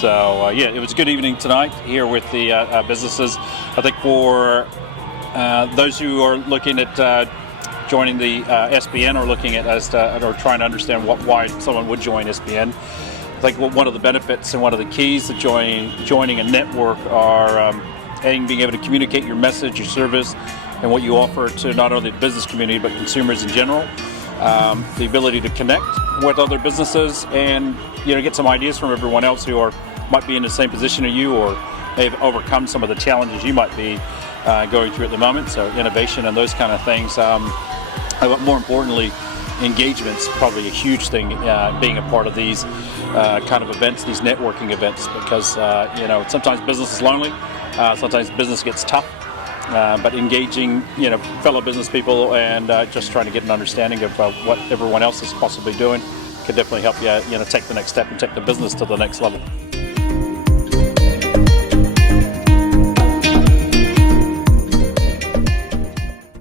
So yeah, it was a good evening tonight here with the businesses. I think for those who are looking at joining the SBN or looking at or trying to understand why someone would join SBN, I think one of the benefits and one of the keys to joining a network are being able to communicate your message, your service, and what you offer to not only the business community but consumers in general. The ability to connect with other businesses and get some ideas from everyone else who might be in the same position as you or they've overcome some of the challenges you might be going through at the moment. So innovation and those kind of things. More importantly, engagement's probably a huge thing, being a part of these kind of events, these networking events, because sometimes business is lonely, sometimes business gets tough, but engaging fellow business people and just trying to get an understanding of what everyone else is possibly doing could definitely help you take the next step and take the business to the next level.